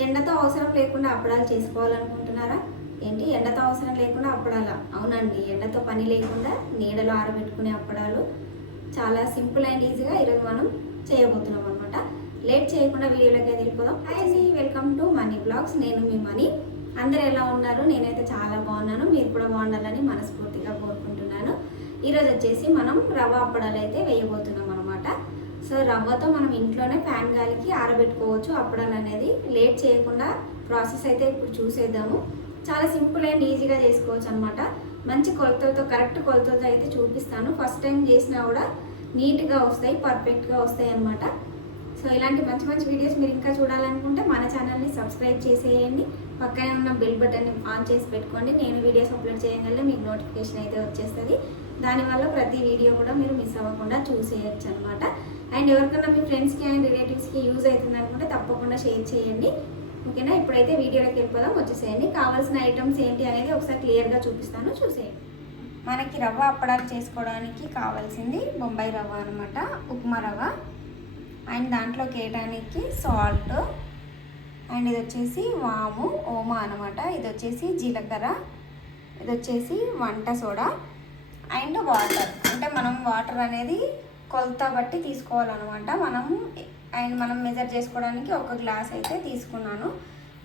ఎండతో అవసరం లేకుండా అప్పడాలు చేసుకోవాలనుకుంటున్నారా? ఏంటి ఎండతో అవసరం లేకుండా అప్పడాలా? అవునండి, ఎండతో పని లేకుండా నీడలో ఆరబెట్టుకునే అప్పడాలు చాలా సింపుల్ అండ్ ఈజీగా ఈరోజు మనం చేయబోతున్నాం అనమాట. లేట్ చేయకుండా వీడియోలోకి వెళ్ళిపోదాం. హాయ్ అండి, వెల్కమ్ టు మనీ బ్లాగ్స్. నేను మీ మనీ. అందరు ఎలా ఉన్నారు? నేనైతే చాలా బాగున్నాను. మీరు కూడా బాగుండాలని మనస్ఫూర్తిగా కోరుకుంటున్నాను. ఈరోజు వచ్చేసి మనం రవ్వ అప్పడాలు అయితే వేయబోతున్నాం అనమాట. సో రవ్వతో మనం ఇంట్లోనే ఫ్యాన్ గాలికి ఆరబెట్టుకోవచ్చు అప్పడాలు అనేది. లేట్ చేయకుండా ప్రాసెస్ అయితే ఇప్పుడు చూసేద్దాము. చాలా సింపుల్ అండ్ ఈజీగా చేసుకోవచ్చు అనమాట. మంచి కొలతలతో, కరెక్ట్ కొలతలతో అయితే చూపిస్తాను. ఫస్ట్ టైం చేసినా కూడా నీట్గా వస్తాయి, పర్ఫెక్ట్గా వస్తాయి అనమాట. సో ఇలాంటి మంచి మంచి వీడియోస్ మీరు ఇంకా చూడాలనుకుంటే మన ఛానల్ని సబ్స్క్రైబ్ చేసేయండి. పక్కనే ఉన్న బెల్ బటన్ని ఆన్ చేసి పెట్టుకోండి. నేను వీడియోస్ అప్లోడ్ చేయగలనే మీకు నోటిఫికేషన్ అయితే వచ్చేస్తుంది. దానివల్ల ప్రతి వీడియో కూడా మీరు మిస్ అవ్వకుండా చూసేయచ్చు అనమాట. అండ్ ఎవరికైనా మీ ఫ్రెండ్స్కి అండ్ రిలేటివ్స్కి యూజ్ అవుతుంది అనుకుంటే తప్పకుండా షేర్ చేయండి. ఓకేనా? ఇప్పుడైతే వీడియోలోకి వెళ్ళిపోదాం. వచ్చేసేయండి. కావాల్సిన ఐటమ్స్ ఏంటి అనేది ఒకసారి క్లియర్గా చూపిస్తాను, చూసేయండి. మనకి రవ్వ అప్పడాలు చేసుకోవడానికి కావాల్సింది బొంబాయి రవ్వ అనమాట, ఉప్మా రవ్వ. అండ్ దాంట్లోకి వేయడానికి సాల్ట్, అండ్ ఇది వచ్చేసి వాము, ఓమా అనమాట. ఇది వచ్చేసి జీలకర్ర, ఇది వచ్చేసి వంట సోడా అండ్ వాటర్. అంటే మనం వాటర్ అనేది కొలత బట్టి తీసుకోవాలన్నమాట. మనం మెజర్ చేసుకోవడానికి ఒక గ్లాస్ అయితే తీసుకున్నాను.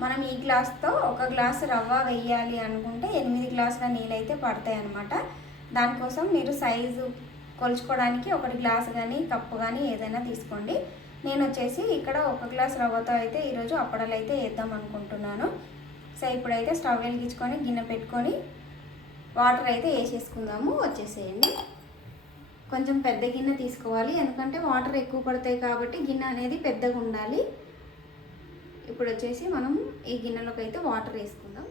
మనం ఈ గ్లాస్తో ఒక గ్లాసు రవ్వ వేయాలి అనుకుంటే 8 గ్లాసుల నీళ్ళు అయితే పడతాయి అన్నమాట. దానికోసం మీరు సైజు కొలుచుకోవడానికి 1 గ్లాసు కానీ కప్పు కానీ ఏదైనా తీసుకోండి. నేను వచ్చేసి ఇక్కడ 1 గ్లాస్ రవ్వతో అయితే ఈరోజు అప్పడాలు అయితే వేద్దాం అనుకుంటున్నాను. సో ఇప్పుడైతే స్టవ్ వెలిగించుకొని గిన్నె పెట్టుకొని వాటర్ అయితే వేసేసుకుందాము. వచ్చేసేయండి. కొంచెం పెద్ద గిన్నె తీసుకోవాలి, ఎందుకంటే వాటర్ ఎక్కువ పడతాయి కాబట్టి గిన్నె అనేది పెద్దగా ఉండాలి. ఇప్పుడు వచ్చేసి మనం ఈ గిన్నెలోకి అయితే వాటర్ వేసుకుందాం.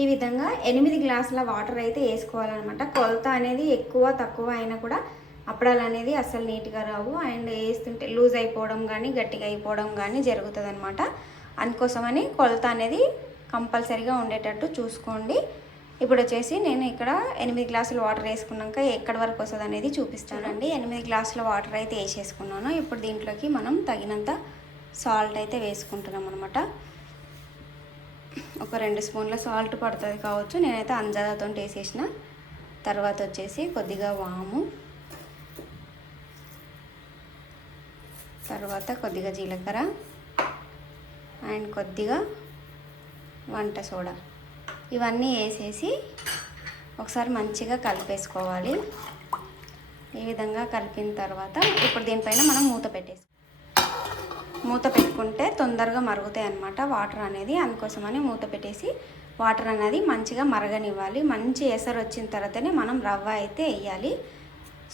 ఈ విధంగా 8 గ్లాసుల వాటర్ అయితే వేసుకోవాలన్నమాట. కొలత అనేది ఎక్కువ తక్కువ అయినా కూడా అప్పడాలు అనేది అస్సలు నీట్గా రావు. అండ్ వేస్తుంటే లూజ్ అయిపోవడం కానీ గట్టిగా అయిపోవడం కానీ జరుగుతుంది అనమాట. అందుకోసమని కొలత అనేది కంపల్సరీగా ఉండేటట్టు చూసుకోండి. ఇప్పుడు వచ్చేసి నేను ఇక్కడ 8 గ్లాసుల వాటర్ వేసుకున్నాక ఎక్కడి వరకు వస్తుంది అనేది చూపిస్తానండి. 8 గ్లాసుల వాటర్ అయితే వేసేసుకున్నాను. ఇప్పుడు దీంట్లోకి మనం తగినంత సాల్ట్ అయితే వేసుకుంటున్నాం అనమాట. ఒక 2 స్పూన్ల సాల్ట్ పడుతుంది కావచ్చు. నేనైతే అంజాదాతో వేసేసిన. తర్వాత వచ్చేసి కొద్దిగా వాము, తర్వాత కొద్దిగా జీలకర్ర అండ్ కొద్దిగా వంట సోడా, ఇవన్నీ వేసేసి ఒకసారి మంచిగా కలిపేసుకోవాలి. ఈ విధంగా కలిపిన తర్వాత ఇప్పుడు దీనిపైన మనం మూత పెట్టుకుంటే తొందరగా మరుగుతాయి అన్నమాట వాటర్ అనేది. అందుకోసమని మూత పెట్టేసి వాటర్ అనేది మంచిగా మరగనివ్వాలి. మంచి ఎసరు వచ్చిన తర్వాతనే మనం రవ్వ అయితే వేయాలి.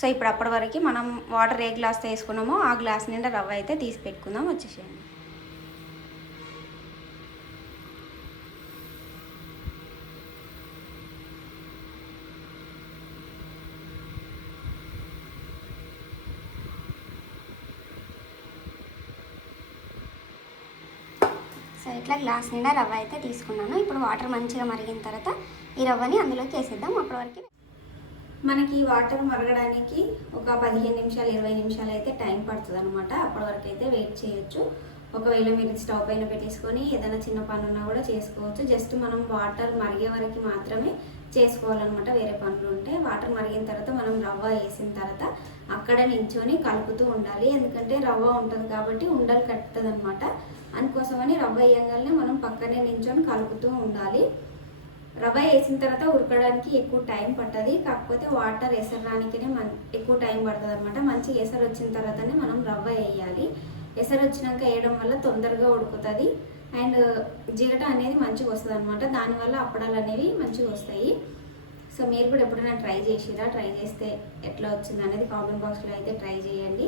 సో ఇప్పుడు అప్పటి వరకు మనం వాటర్ ఏ గ్లాస్తో వేసుకున్నామో ఆ గ్లాస్ నిండా రవ్వ అయితే తీసి పెట్టుకుందాం. వచ్చేసేయండి. సో ఇట్లా గ్లాస్ నిండా రవ్వ అయితే తీసుకున్నాను. ఇప్పుడు వాటర్ మంచిగా మరిగిన తర్వాత ఈ రవ్వని అందులోకి వేసేద్దాం. అప్పటి వరకు మనకి వాటర్ మరగడానికి ఒక 15 నిమిషాలు 20 నిమిషాలు అయితే టైం పడుతుంది అనమాట. అప్పటి వరకు అయితే వెయిట్ చేయొచ్చు. ఒకవేళ మీరు స్టవ్ పైన పెట్టేసుకొని ఏదైనా చిన్న పని ఉన్నా కూడా చేసుకోవచ్చు. జస్ట్ మనం వాటర్ మరిగే వరకు మాత్రమే చేసుకోవాలన్నమాట. వేరే పనులు ఉంటే వాటర్ మరిగిన తర్వాత మనం రవ్వ వేసిన తర్వాత అక్కడ నించొని కలుపుతూ ఉండాలి. ఎందుకంటే రవ్వ ఉంటుంది కాబట్టి ఉండలు కట్టుతుంది అనమాట. అందుకోసమని రవ్వ వేయగానే మనం పక్కనే నించొని కలుపుతూ ఉండాలి. రవ్వ వేసిన తర్వాత ఉడకడానికి ఎక్కువ టైం పట్టదు. కాకపోతే వాటర్ ఎసరడానికి ఎక్కువ టైం పడుతుంది అనమాట. మంచి ఎసరు వచ్చిన తర్వాతనే మనం రవ్వ వేయాలి. ఎసరు వచ్చినాక వేయడం వల్ల తొందరగా ఉడుకుతుంది అండ్ జిగట అనేది మంచిగా వస్తుంది అనమాట. దానివల్ల అప్పడాలు అనేవి మంచిగా వస్తాయి. సో మీరు కూడా ఎప్పుడైనా ట్రై చేసిరా? ట్రై చేస్తే ఎట్లా వచ్చింది అనేది కామెంట్ బాక్స్లో అయితే ట్రై చేయండి.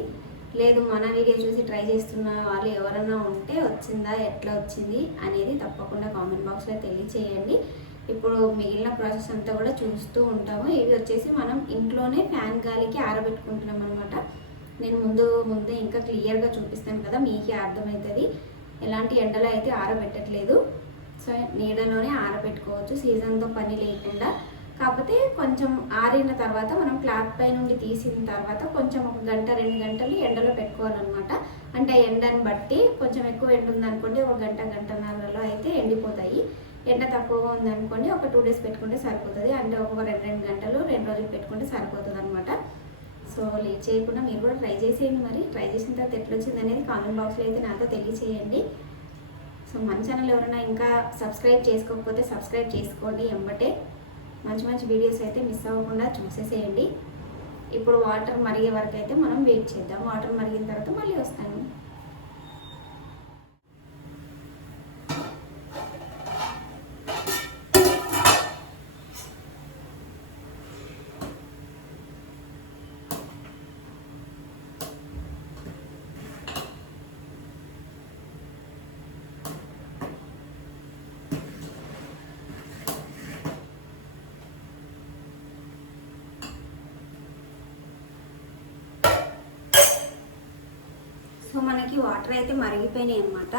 లేదు మన వీడియో చూసి ట్రై చేస్తున్న వాళ్ళు ఎవరైనా ఉంటే వచ్చిందా, ఎట్లా వచ్చింది అనేది తప్పకుండా కామెంట్ బాక్స్లో తెలియచేయండి. ఇప్పుడు మిగిలిన ప్రాసెస్ అంతా కూడా చూస్తూ ఉంటాము. ఇవి వచ్చేసి మనం ఇంట్లోనే ఫ్యాన్ గాలికి ఆరబెట్టుకుంటున్నాం అనమాట. నేను ముందు ఇంకా క్లియర్గా చూపిస్తాను కదా, మీకే అర్థమవుతుంది. ఎలాంటి ఎండలో అయితే ఆరబెట్టట్లేదు. సో నీడలోనే ఆరబెట్టుకోవచ్చు సీజన్తో పని లేకుండా. కాకపోతే కొంచెం ఆరిన తర్వాత మనం క్లాత్ పై నుండి తీసిన తర్వాత కొంచెం 1 గంట 2 గంటలు ఎండలో పెట్టుకోవాలన్నమాట. అంటే ఎండని బట్టి కొంచెం ఎక్కువ ఎండ ఉందనుకోండి 1 గంట గంటన్నరలో అయితే ఎండిపోతాయి. ఎండ తక్కువగా ఉందనుకోండి ఒక 2 డేస్ పెట్టుకుంటే సరిపోతుంది. అంటే ఒక 2 గంటలు 2 రోజులు పెట్టుకుంటే సరిపోతుంది అనమాట. సో లేట్ చేయకుండా మీరు కూడా ట్రై చేసేయండి. మరి ట్రై చేసిన తర్వాత ఎట్లా వచ్చింది అనేది కామెంట్ బాక్స్లో అయితే నాతో తెలియచేయండి. సో మన ఛానల్ ఎవరైనా ఇంకా సబ్స్క్రైబ్ చేసుకోకపోతే సబ్స్క్రైబ్ చేసుకోండి. ఎంబటే మంచి మంచి వీడియోస్ అయితే మిస్ అవ్వకుండా చూసేసేయండి. ఇప్పుడు వాటర్ మరిగే వరకు అయితే మనం వెయిట్ చేద్దాం. వాటర్ మరిగిన తర్వాత మళ్ళీ వస్తాను. సో మనకి వాటర్ అయితే మరిగిపోయినాయి అన్నమాట.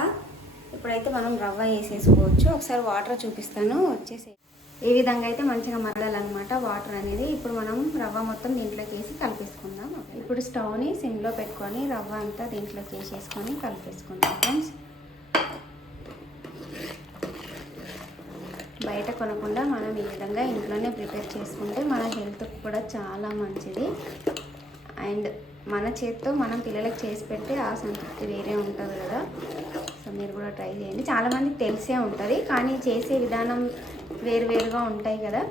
ఇప్పుడైతే మనం రవ్వ వేసేసుకోవచ్చు. ఒకసారి వాటర్ చూపిస్తాను, వచ్చేసి ఈ విధంగా అయితే మంచిగా మరగాలన్నమాట వాటర్ అనేది. ఇప్పుడు మనం రవ్వ మొత్తం దీంట్లోకి వేసి కలిపేసుకుందాం. ఇప్పుడు స్టవ్ని సిమ్లో పెట్టుకొని రవ్వ అంతా దీంట్లోకి వేసేసుకొని కలిపేసుకుందాం ఫ్రెండ్స్. బయట కొనకుండా మనం ఈ విధంగా ఇంట్లోనే ప్రిపేర్ చేసుకుంటే మన హెల్త్కి కూడా చాలా మంచిది. అండ్ మన చేత్తో మనం పిల్లలకు చేసి పెడితే ఆ సంతృప్తి వేరే ఉంటుంది కదా. సో మీరు కూడా ట్రై చేయండి. చాలామందికి తెలిసే ఉంటుంది, కానీ చేసే విధానం వేరువేరుగా ఉంటాయి కదా.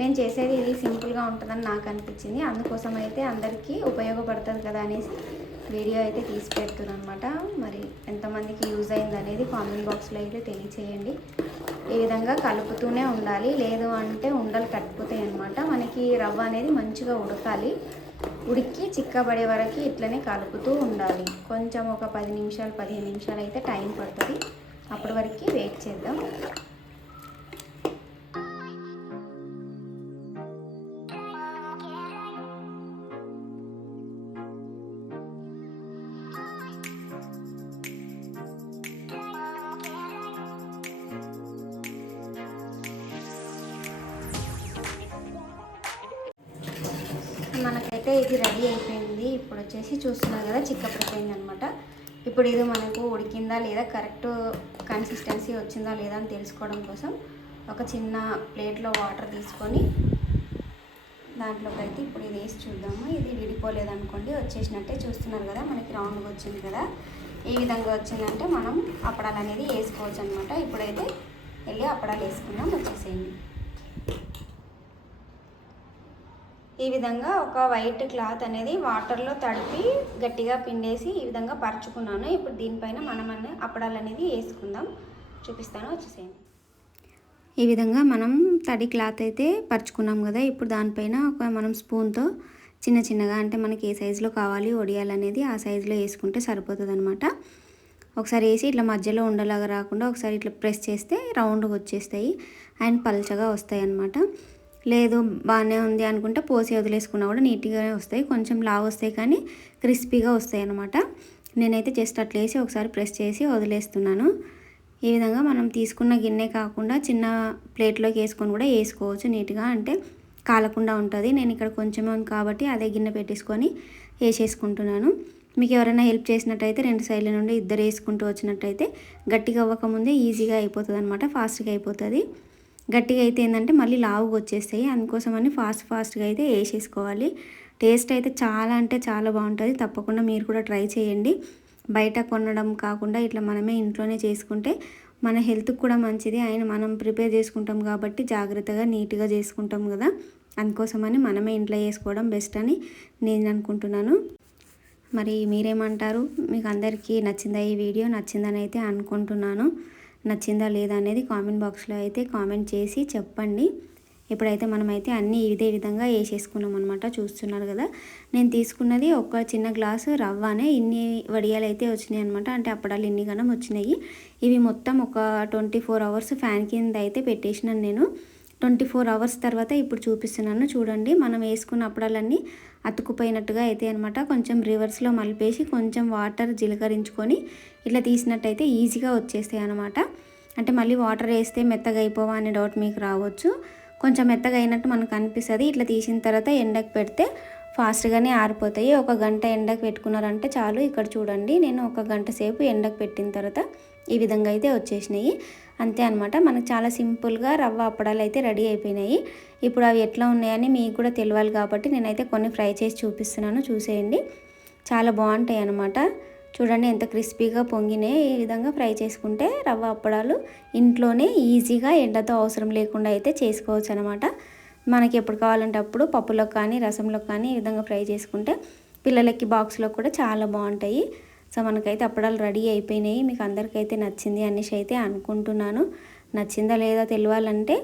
నేను చేసేది ఇది సింపుల్గా ఉంటుందని నాకు అనిపించింది. అందుకోసం అయితే అందరికీ ఉపయోగపడుతుంది కదా అనేసి వీడియో అయితే తీసి పెడుతున్నాను అనమాట. మరి ఎంతమందికి యూజ్ అయింది అనేది కామెంట్ బాక్స్లో అయితే తెలియచేయండి. ఈ విధంగా కలుపుతూనే ఉండాలి, లేదు అంటే ఉండలు కట్టుకుతాయి అనమాట. మనకి రవ్వ అనేది మంచిగా ఉడకాలి. ఉడికి చిక్కబడే వరకు ఇట్లనే కలుపుతూ ఉండాలి. కొంచెం ఒక 10 నిమిషాలు 15 నిమిషాలు అయితే టైం పడుతుంది. అప్పటి వరకు వెయిట్ చేద్దాం. మనకైతే ఇది రెడీ అయిపోయింది. ఇప్పుడు వచ్చేసి చూస్తున్నారు కదా చిక్కపడిపోయింది అనమాట. ఇప్పుడు ఇది మనకు ఉడికిందా లేదా, కరెక్ట్ కన్సిస్టెన్సీ వచ్చిందా లేదా అని తెలుసుకోవడం కోసం ఒక చిన్న ప్లేట్లో వాటర్ తీసుకొని దాంట్లోకి అయితే ఇప్పుడు ఇది వేసి చూద్దాము. ఇది విడిపోలేదనుకోండి, వచ్చేసినట్టే. చూస్తున్నారు కదా మనకి రౌండ్గా వచ్చింది కదా. ఈ విధంగా వచ్చిందంటే మనం అప్పడాలు అనేది వేసుకోవచ్చు అనమాట. ఇప్పుడైతే వెళ్ళి అప్పడాలు వేసుకుందాం, వచ్చేసేయండి. ఈ విధంగా ఒక వైట్ క్లాత్ అనేది వాటర్లో తడిపి గట్టిగా పిండేసి ఈ విధంగా పరుచుకున్నాను. ఇప్పుడు దీనిపైన మనం అప్పడాలు అనేది వేసుకుందాం, చూపిస్తాను, వచ్చేసేయండి. ఈ విధంగా మనం తడి క్లాత్ అయితే పరుచుకున్నాం కదా. ఇప్పుడు దానిపైన మనం స్పూన్తో చిన్న చిన్నగా, అంటే మనకి ఏ సైజులో కావాలి వడియాలనేది ఆ సైజులో వేసుకుంటే సరిపోతుంది అనమాట. ఒకసారి వేసి ఇట్లా మధ్యలో ఉండలాగా రాకుండా ఒకసారి ఇట్లా ప్రెస్ చేస్తే రౌండ్గా వచ్చేస్తాయి అండ్ పల్చగా వస్తాయి అన్నమాట. లేదు బాగానే ఉంది అనుకుంటే పోసి వదిలేసుకున్నా కూడా నీట్గానే వస్తాయి. కొంచెం లావు వస్తాయి కానీ క్రిస్పీగా వస్తాయి అన్నమాట. నేనైతే జస్ట్ అట్లా వేసి ఒకసారి ప్రెస్ చేసి వదిలేస్తున్నాను. ఈ విధంగా మనం తీసుకున్న గిన్నె కాకుండా చిన్న ప్లేట్లోకి వేసుకొని కూడా వేసుకోవచ్చు నీట్గా, అంటే కాలకుండా ఉంటుంది. నేను ఇక్కడ కొంచెమే ఉంది కాబట్టి అదే గిన్నె పెట్టేసుకొని వేసేసుకుంటున్నాను. మీకు ఎవరైనా హెల్ప్ చేసినట్టయితే 2 సైడ్ల నుండి ఇద్దరు వేసుకుంటూ వచ్చినట్టయితే గట్టిగా అవ్వకముందే ఈజీగా అయిపోతుంది అనమాట, ఫాస్ట్గా అయిపోతుంది. గట్టిగా అయితే ఏంటంటే మళ్ళీ లావుగా వచ్చేస్తాయి. అందుకోసమని ఫాస్ట్గా అయితే వేసేసుకోవాలి. టేస్ట్ అయితే చాలా అంటే చాలా బాగుంటుంది. తప్పకుండా మీరు కూడా ట్రై చేయండి. బయట కొనడం కాకుండా ఇట్లా మనమే ఇంట్లోనే చేసుకుంటే మన హెల్త్కి కూడా మంచిది. అయినా మనం ప్రిపేర్ చేసుకుంటాం కాబట్టి జాగ్రత్తగా నీట్గా చేసుకుంటాం కదా. అందుకోసమని మనమే ఇంట్లో చేసుకోవడం బెస్ట్ అని నేను అనుకుంటున్నాను. మరి మీరేమంటారు? మీకు అందరికీ నచ్చిందా ఈ వీడియో? నచ్చిందని అయితే అనుకుంటున్నాను. నచ్చిందా లేదా అనేది కామెంట్ బాక్స్లో అయితే కామెంట్ చేసి చెప్పండి. ఇప్పుడైతే మనమైతే అన్నీ ఇదే విధంగా వేసేసుకున్నాం అనమాట. చూస్తున్నారు కదా, నేను తీసుకున్నది ఒక చిన్న గ్లాసు రవ్వనే ఇన్ని వడియాలు అయితే వచ్చినాయి అనమాట. అంటే అప్పడాలు ఇన్ని గనం వచ్చినాయి. ఇవి మొత్తం ఒక 24 అవర్స్ ఫ్యాన్ కింద అయితే పెట్టేసినాను నేను. 24 అవర్స్ తర్వాత ఇప్పుడు చూపిస్తున్నాను చూడండి. మనం వేసుకున్న అప్పడాలన్నీ అతుకుపోయినట్టుగా అయితే అనమాట. కొంచెం రివర్స్లో మలిపేసి కొంచెం వాటర్ జీలకరించుకొని ఇట్లా తీసినట్టయితే ఈజీగా వచ్చేస్తాయి అనమాట. అంటే మళ్ళీ వాటర్ వేస్తే మెత్తగా అయిపోవా అనే డౌట్ మీకు రావచ్చు. కొంచెం మెత్తగా అయినట్టు మనకు అనిపిస్తుంది. ఇట్లా తీసిన తర్వాత ఎండకు పెడితే ఫాస్ట్గానే ఆరిపోతాయి. 1 గంట ఎండకు పెట్టుకున్నారంటే చాలు. ఇక్కడ చూడండి, నేను 1 గంట సేపు ఎండకు పెట్టిన తర్వాత ఈ విధంగా అయితే వచ్చేసినాయి. అంతే అనమాట. మనకు చాలా సింపుల్గా రవ్వ అప్పడాలు అయితే రెడీ అయిపోయినాయి. ఇప్పుడు అవి ఎట్లా ఉన్నాయని మీకు కూడా తెలియాలి కాబట్టి నేనైతే కొన్ని ఫ్రై చేసి చూపిస్తున్నాను, చూసేయండి. చాలా బాగుంటాయి అన్నమాట. చూడండి ఎంత క్రిస్పీగా పొంగినాయి. ఈ విధంగా ఫ్రై చేసుకుంటే రవ్వ అప్పడాలు ఇంట్లోనే ఈజీగా ఎండతో అవసరం లేకుండా అయితే చేసుకోవచ్చు అనమాట. మనకి ఎప్పుడు కావాలంటే అప్పుడు పప్పులో కానీ రసంలో కానీ ఈ విధంగా ఫ్రై చేసుకుంటే పిల్లలకి బాక్స్లో కూడా చాలా బాగుంటాయి. సో మనకైతే అప్పడాలు రెడీ అయిపోయినాయి. మీకు అందరికైతే నచ్చింది అనేసి అయితే అనుకుంటున్నాను. నచ్చిందా లేదా తెలియాలంటే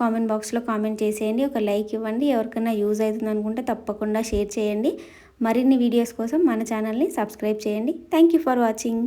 కామెంట్ బాక్స్లో కామెంట్ చేసేయండి, ఒక లైక్ ఇవ్వండి. ఎవరికైనా యూజ్ అవుతుంది అనుకుంటే తప్పకుండా షేర్ చేయండి. మరిన్ని వీడియోస్ కోసం మన ఛానల్ని సబ్స్క్రైబ్ చేయండి. Thank you for watching.